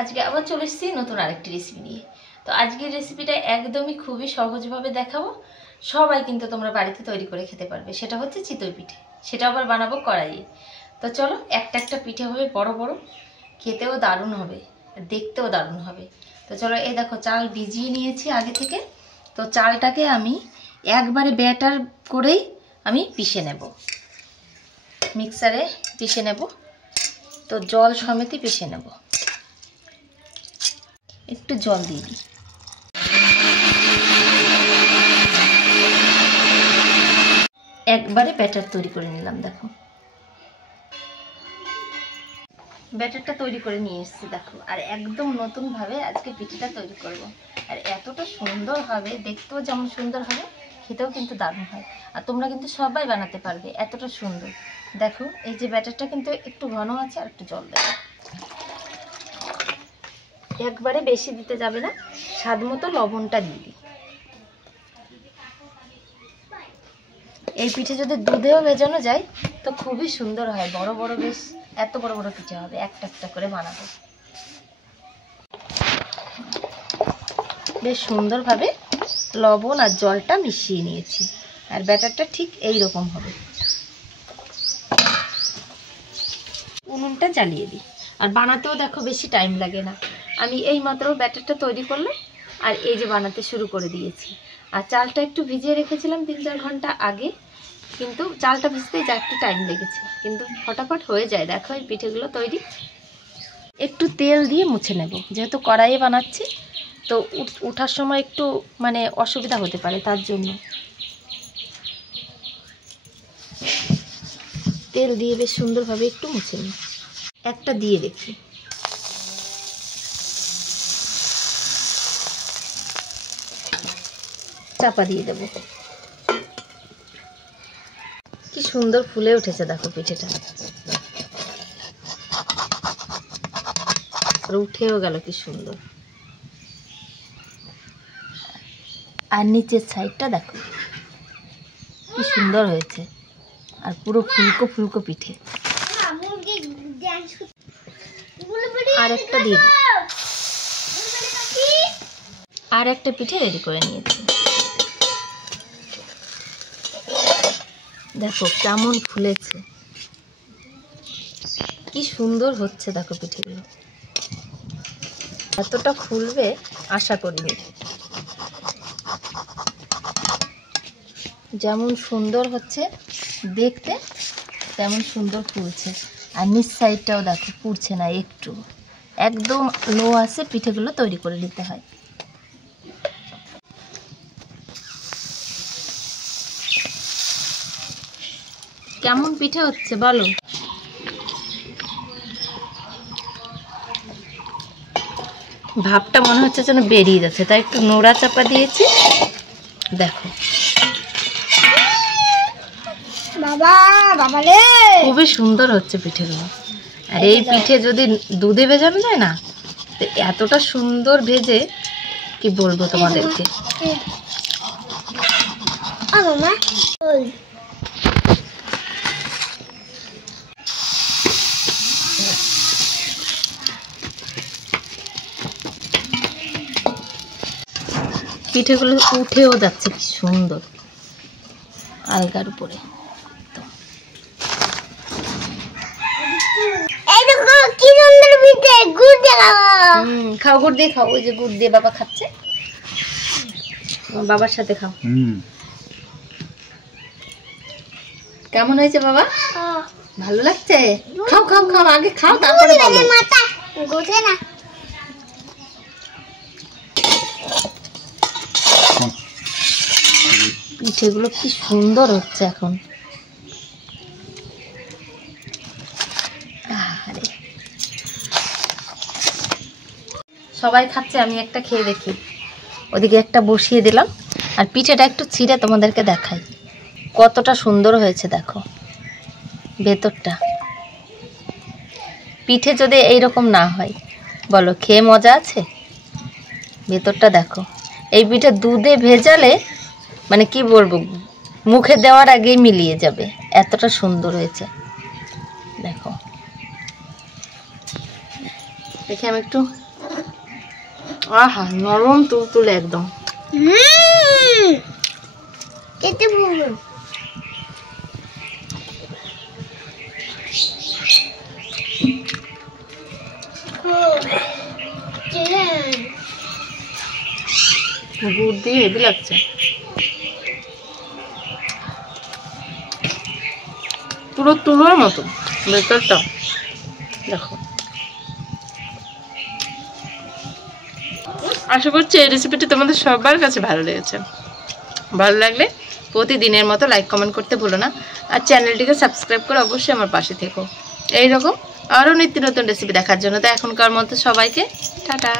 আজকে আবার চলে এসেছি নতুন আরেকটি রেসিপি নিয়ে। তো আজকের রেসিপিটা একদমই খুবই সহজভাবে দেখাবো, সবাই কিন্তু তোমরা বাড়িতে তৈরি করে খেতে পারবে। সেটা হচ্ছে চিতই পিঠে, সেটা আবার বানাবো কড়াইয়ে। তো চলো, একটা একটা পিঠে হবে বড় বড়, খেতেও দারুণ হবে, দেখতেও দারুণ হবে। তো চলো, এই দেখো চাল ভিজিয়ে নিয়েছি আগে থেকে। তো চালটাকে আমি একবারে ব্যাটার করেই আমি পিষে নেব, মিক্সারে পিষে নেব। তো জল সমেতই পিষে নেব। একটু জল দিয়ে দিই। একবারে ব্যাটার তৈরি করে নিলাম। দেখো ব্যাটারটা তৈরি করে নিয়ে এসেছি দেখো। আর একদম নতুন ভাবে আজকে পিঠেটা তৈরি করব। আর এতটা সুন্দর হবে, দেখতেও যেমন সুন্দর হবে, খেতেও কিন্তু দারুণ হয়। আর তোমরা কিন্তু সবাই বানাতে পারবে, এতটা সুন্দর। দেখো এই যে ব্যাটারটা কিন্তু একটু ঘন আছে, আর একটু জল দেবো। একবারে বেশি দিতে যাবে না, স্বাদ মতো লবণটা দিয়ে দিই। এই পিঠে যদি দুধেও ভেজানো যায় তো খুবই সুন্দর হয়, বড় বড়, বেশ এত বড় বড় পিঠে হবে। একটা একটা করে বানাবো। বেশ সুন্দরভাবে লবণ আর জলটা মিশিয়ে নিয়েছি। আর ব্যাটারটা ঠিক এই রকম হবে। উনুনটা জ্বালিয়ে দিই। আর বানাতেও দেখো বেশি টাইম লাগে না। আমি এই মাত্র ব্যাটারটা তৈরি করলাম আর এই যে বানাতে শুরু করে দিয়েছি। আর চালটা একটু ভিজিয়ে রেখেছিলাম 3-4 ঘন্টা আগে, কিন্তু চালটা ভিজতেই যা একটু টাইম লেগেছে, কিন্তু ফটাফট হয়ে যায়। দেখো এই পিঠেগুলো তৈরি। একটু তেল দিয়ে মুছে নেব, যেহেতু কড়াইয়ে বানাচ্ছি তো ওঠার সময় একটু মানে অসুবিধা হতে পারে, তার জন্য তেল দিয়ে বেশ সুন্দরভাবে একটু মুছে নিই। একটা দিয়ে দেখি। চাপা দিয়ে দেব। কি সুন্দর ফুলে উঠেছে দেখো পিঠেটা, আর উঠেও গেল কি সুন্দর। আর নিচের সাইডটা দেখো কি সুন্দর হয়েছে, আর পুরো ফুলকো ফুলকো পিঠে। আর একটা দিয়ে দিই। আর একটা পিঠে রেডি করে নিয়েছি। দেখো কেমন ফুলেছে, কি সুন্দর হচ্ছে দেখো পিঠেগুলো। এতটা ফুলবে আশা করিনি। যেমন সুন্দর হচ্ছে দেখতে, তেমন সুন্দর ফুলছে। আর নিচ সাইডটাও দেখো পুড়ছে না একটু, একদম লো আছে পিঠেগুলো তৈরি করে নিতে হয়। কেমন পিঠে হচ্ছে বলো? ভাবটা মনে হচ্ছে যেন বেরিয়ে যাচ্ছে, তাই একটু নোড়া চাপা দিয়েছি। দেখো বাবা বাবা রে, খুবই সুন্দর হচ্ছে পিঠেগুলো। আর এই পিঠে যদি দুধে ভেজানো যায় না, তো এতটা সুন্দর ভেজে কি বলবো তোমাদেরকে। পিঠেগুলো উঠেও যাচ্ছে কি সুন্দর আলগার উপরে। খাও, গুড় দিয়ে খাও। ওই যে গুড় দিয়ে বাবা খাচ্ছে, বাবার সাথে খাও। কেমন হয়েছে বাবা? ভালো লাগছে? খাও খাও খাও, আগে খাও তারপরে বলো। পিঠেগুলো কি সুন্দর হচ্ছে এখন। সবাই খাচ্ছে, আমি একটা খেয়ে দেখি। ওদিকে একটা বসিয়ে দিলাম। আর পিঠেটা একটু ছিঁড়ে তোমাদেরকে দেখাই, কতটা সুন্দর হয়েছে দেখো ভেতরটা। পিঠে যদি এইরকম না হয় বলো খেয়ে মজা আছে? ভেতরটা দেখো। এই পিঠে দুধে ভেজালে মানে কি বলবো, মুখে দেওয়ার আগেই মিলিয়ে যাবে, এতটা সুন্দর হয়েছে দেখো। দেখি আমি একটু আহা নরম তুলতুলে একদম। খেতে বলবো গুড় দিয়ে হেভি লাগছে। পুরো তুলোর মতো ভেতরটা দেখো। আশা করছি এই রেসিপিটি তোমাদের সবার কাছে ভালো লেগেছে। ভালো লাগলে প্রতিদিনের মতো লাইক কমেন্ট করতে ভুলো না, আর চ্যানেলটিকে সাবস্ক্রাইব করে অবশ্যই আমার পাশে থেকো এইরকম আরও নিত্য নতুন রেসিপি দেখার জন্য। তো এখনকার মতো সবাইকে টাটা।